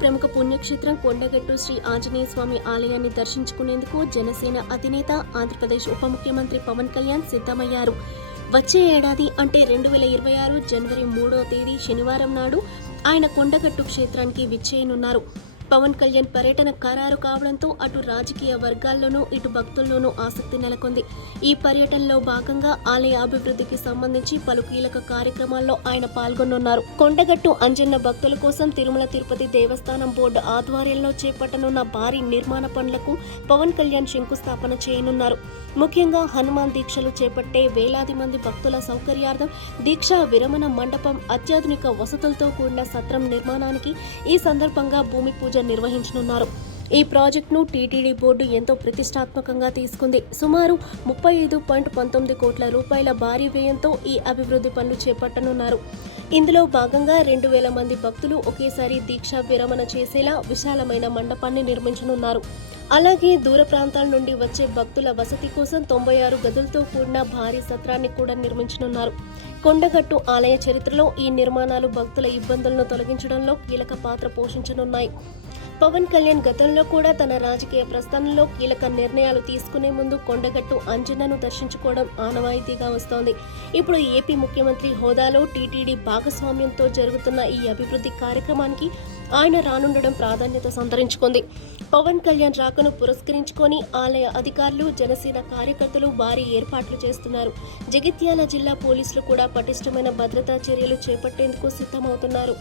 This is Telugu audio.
ప్రముఖ పుణ్యక్షేత్రం కొండగట్టు శ్రీ ఆంజనేయ స్వామి ఆలయాన్ని దర్శించుకునేందుకు జనసేన అధినేత ఆంధ్రప్రదేశ్ ఉప ముఖ్యమంత్రి పవన్ కళ్యాణ్ సిద్ధమయ్యారు. వచ్చే ఏడాది అంటే 2026 జనవరి 3వ తేదీ శనివారం నాడు ఆయన కొండగట్టు క్షేత్రానికి విచ్చేయనున్నారు. పవన్ కళ్యాణ్ పర్యటన ఖరారు కావడంతో అటు రాజకీయ వర్గాల్లోనూ ఇటు భక్తుల్లోనూ ఆసక్తి నెలకొంది. ఈ పర్యటనలో భాగంగా ఆలయ అభివృద్ధికి సంబంధించి పలు కీలక కార్యక్రమాల్లో ఆయన పాల్గొనున్నారు. కొండగట్టు అంజన్న భక్తుల కోసం తిరుమల తిరుపతి దేవస్థానం బోర్డు ఆధ్వర్యంలో చేపట్టనున్న భారీ నిర్మాణ పనులకు పవన్ కళ్యాణ్ శంకుస్థాపన చేయనున్నారు. ముఖ్యంగా హనుమాన్ దీక్షలు చేపట్టే వేలాది మంది భక్తుల సౌకర్యార్థం దీక్షా విరమణ మండపం, అత్యాధునిక వసతులతో కూడిన సత్రం నిర్మాణానికి ఈ సందర్భంగా భూమి పూజ నిర్వహించనున్నారు. ఈ ప్రాజెక్టును టీటీడీ బోర్డు ఎంతో ప్రతిష్టాత్మకంగా తీసుకుంది. సుమారు 35.19 కోట్ల రూపాయల భారీ వ్యయంతో ఈ అభివృద్ధి పనులు చేపట్టనున్నారు. ఇందులో భాగంగా 2000 మంది భక్తులు ఒకేసారి దీక్షా విరమణ చేసేలా విశాలమైన మండపాన్ని నిర్మించనున్నారు. అలాగే దూర ప్రాంతాల నుండి వచ్చే భక్తుల వసతి కోసం 96 గదులతో కూడిన భారీ సత్రాన్ని కూడా నిర్మించనున్నారు. కొండగట్టు ఆలయ చరిత్రలో ఈ నిర్మాణాలు భక్తుల ఇబ్బందులను తొలగించడంలో కీలక పాత్ర పోషించనున్నాయి. పవన్ కళ్యాణ్ గతంలో కూడా తన రాజకీయ ప్రస్థానంలో కీలక నిర్ణయాలు తీసుకునే ముందు కొండగట్టు అంజన్నను దర్శించుకోవడం ఆనవాయితీగా వస్తోంది. ఇప్పుడు ఏపీ ముఖ్యమంత్రి హోదాలో టీటీడీ భాగస్వామ్యంతో జరుగుతున్న ఈ అభివృద్ధి కార్యక్రమానికి ఆయన రానుండడం ప్రాధాన్యత సంతరించుకుంది. పవన్ కళ్యాణ్ రాకను పురస్కరించుకొని ఆలయ అధికారులు, జనసేన కార్యకర్తలు భారీ ఏర్పాట్లు చేస్తున్నారు. జగిత్యాల జిల్లా పోలీసులు కూడా పటిష్టమైన భద్రతా చర్యలు చేపట్టేందుకు సిద్ధమవుతున్నారు.